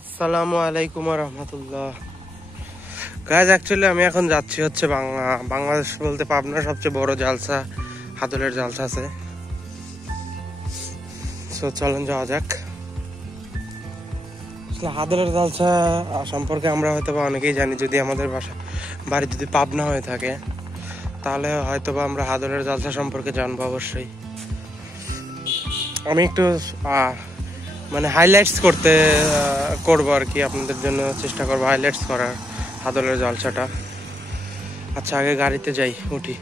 আসসালামু আলাইকুম রহমতুল্লাহ। Guys actually আমি এখন যাচ্ছি হচ্ছে বাংলাদেশ বলতে পাবনার সবচেয়ে বড় জালসা হাদলের জালসা আছে। সো চলেন যাওয়া যাক। হাদলের জালসা সম্পর্কে আমরা হয়তো বা অনেকেই জানি, যদি আমাদের বাড়ি যদি পাবনা হয়ে থাকে তাহলে হয়তো বা আমরা হাদলের জালসা সম্পর্কে জানবো অবশ্যই। আমি একটু মানে হাইলাইটস করবো আর কি, আপনাদের জন্য চেষ্টা করবো হাইলাইটস করার হাদলের জালসাটা। আচ্ছা আগে গাড়িতে যাই, উঠি।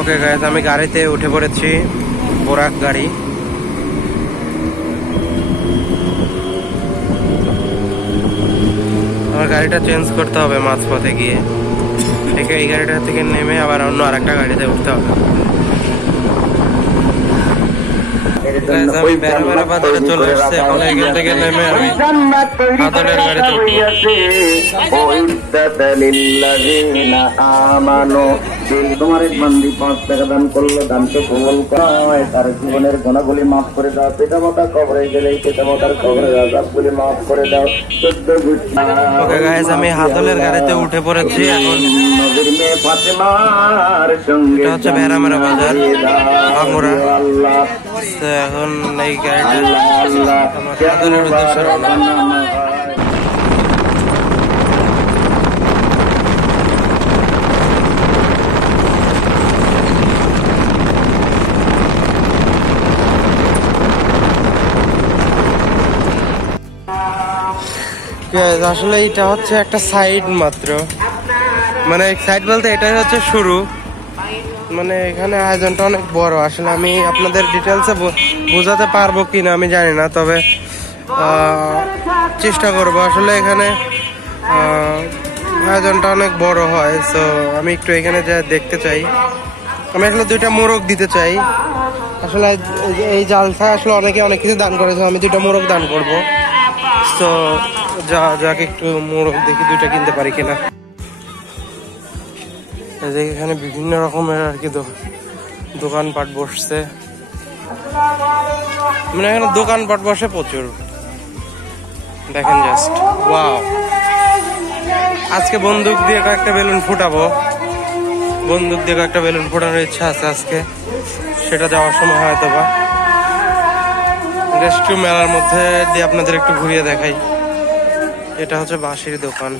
ওকে গাইজ, আমি গাড়িতে উঠে পড়েছি, বোরাক গাড়ি। আমার গাড়িটা চেঞ্জ করতে হবে মাঝপথে গিয়ে, এই গাড়িটা থেকে নেমে আবার অন্য আরেকটা গাড়িতে উঠতে হবে। আমি বেড়া বেড়া বাজারে চলে আসছে, এখন এখান থেকে নেমে আমি হাদলের গাড়িতে উঠবো। তোমার এক বান্দি 5 টাকা দান করলো, দানকে কবুল করা হয়, তার জীবনের গুণাগুলি মাফ করে দাও। পিতা মাতা কবরে গেলে পিতা মাতার কবরের আযাবগুলি মাফ করে দাও। 14 ওকে গাইস, আমি হাদলের গাড়িতে উঠে পড়েছি। এখন নবীর মেয়ে ফাতেমার সঙ্গে এটা হচ্ছে বেড়ামেরা বাজার ভাঙুরা। আল্লাহ এখন এই গাড়িটা আল্লাহ আমার হাদলের উদ্দেশ্যে রওনা। আসলে এটা হচ্ছে একটা সাইড মাত্র, মানে সাইড বলতে এটাই হচ্ছে শুরু। মানে এখানে আয়োজনটা অনেক বড়। আসলে আমি আপনাদের ডিটেলসে বোঝাতে পারবো কিনা আমি জানি না, তবে চেষ্টা করবো। আসলে এখানে আয়োজনটা অনেক বড় হয়, সো আমি একটু এখানে যা দেখতে চাই। আমি আসলে 2টা মোরগ দিতে চাই। আসলে এই জালসা আসলে অনেকে অনেক কিছু দান করেছে, আমি 2টা মোরগ দান করবো। তো যাকে একটু মোরগ দেখি 2টা কিনতে পারি কিনা। এখানে বিভিন্ন রকমের আর কি দোকানপাট বসছে, মানে এখানে দোকানপাট বসে প্রচুর। দেখেন জাস্ট ওয়াও। আজকে বন্দুক দিয়ে কয়েকটা বেলুন ফুটাবো, বন্দুক দিয়ে কয়েকটা বেলুন ফোটানোর ইচ্ছা আছে আজকে, সেটা যাওয়ার সময় হয়তো বা রেস্টু মেলার মধ্যে দিয়ে আপনাদের একটু ঘুরিয়ে দেখাই। এটা হচ্ছে বাঁশির দোকান।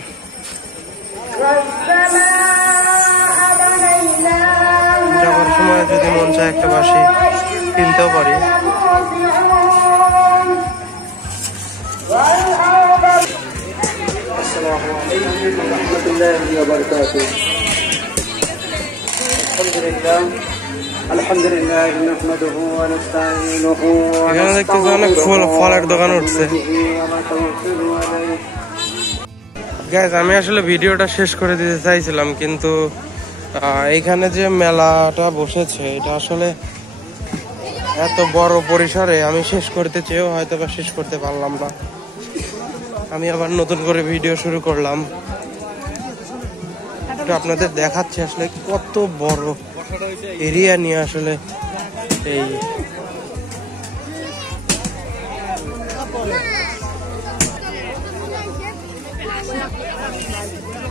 যাওয়ার সময় যদি মন চায় একটা বাঁশি কিনতেও পারি। এখানে দেখতেছি অনেক ফলের দোকান উঠছে। গাইস, আমি আসলে ভিডিওটা শেষ করে দিতে চাইছিলাম, কিন্তু এইখানে যে মেলাটা বসেছে এটা আসলে এত বড় পরিসরে আমি শেষ করতে চেয়েও হয়তো বা শেষ করতে পারলাম না। আমি আবার নতুন করে ভিডিও শুরু করলাম, একটু আপনাদের দেখাচ্ছি আসলে কত বড় এরিয়া নিয়ে আসলে এই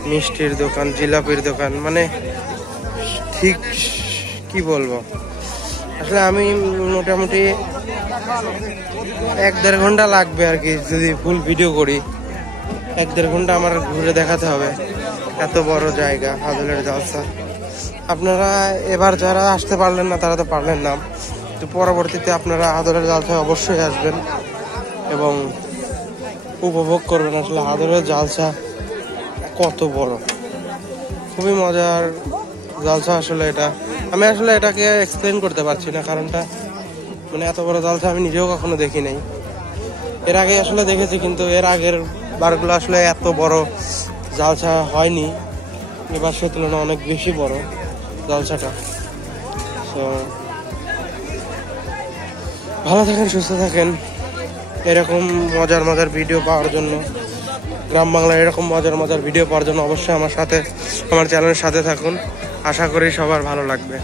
মিষ্টির দোকান, জিলাপির দোকান, মানে ঠিক কি বলবো। আসলে আমি মোটামুটি 1-1.5 ঘন্টা লাগবে আর কি, যদি ফুল ভিডিও করি 1-1.5 ঘন্টা আমার ঘুরে দেখাতে হবে। এত বড় জায়গা হাদলের জালসা। আপনারা এবার যারা আসতে পারলেন না তারা তো পারলেন না, তো পরবর্তীতে আপনারা হাদলের জালসায় অবশ্যই আসবেন এবং উপভোগ করবেন। আসলে হাদলের জালসা কত বড়, খুবই মজার জালসা। আসলে এটা আমি আসলে এটাকে এক্সপ্লেন করতে পারছি না, কারণটা মানে এত বড় জালসা আমি নিজেও কখনো দেখি নাই। এর আগে আসলে দেখেছি, কিন্তু এর আগের বারগুলো আসলে এত বড় জালসা হয়নি। এবার সে তুলনায় অনেক বেশি বড় জালসাটা। তো ভালো থাকেন, সুস্থ থাকেন। এরকম মজার মজার ভিডিও পাওয়ার জন্য, গ্রাম বাংলার এরকম মজার মজার ভিডিও পাওয়ার জন্য অবশ্যই আমার চ্যানেলের সাথে থাকুন। আশা করি সবার ভালো লাগবে।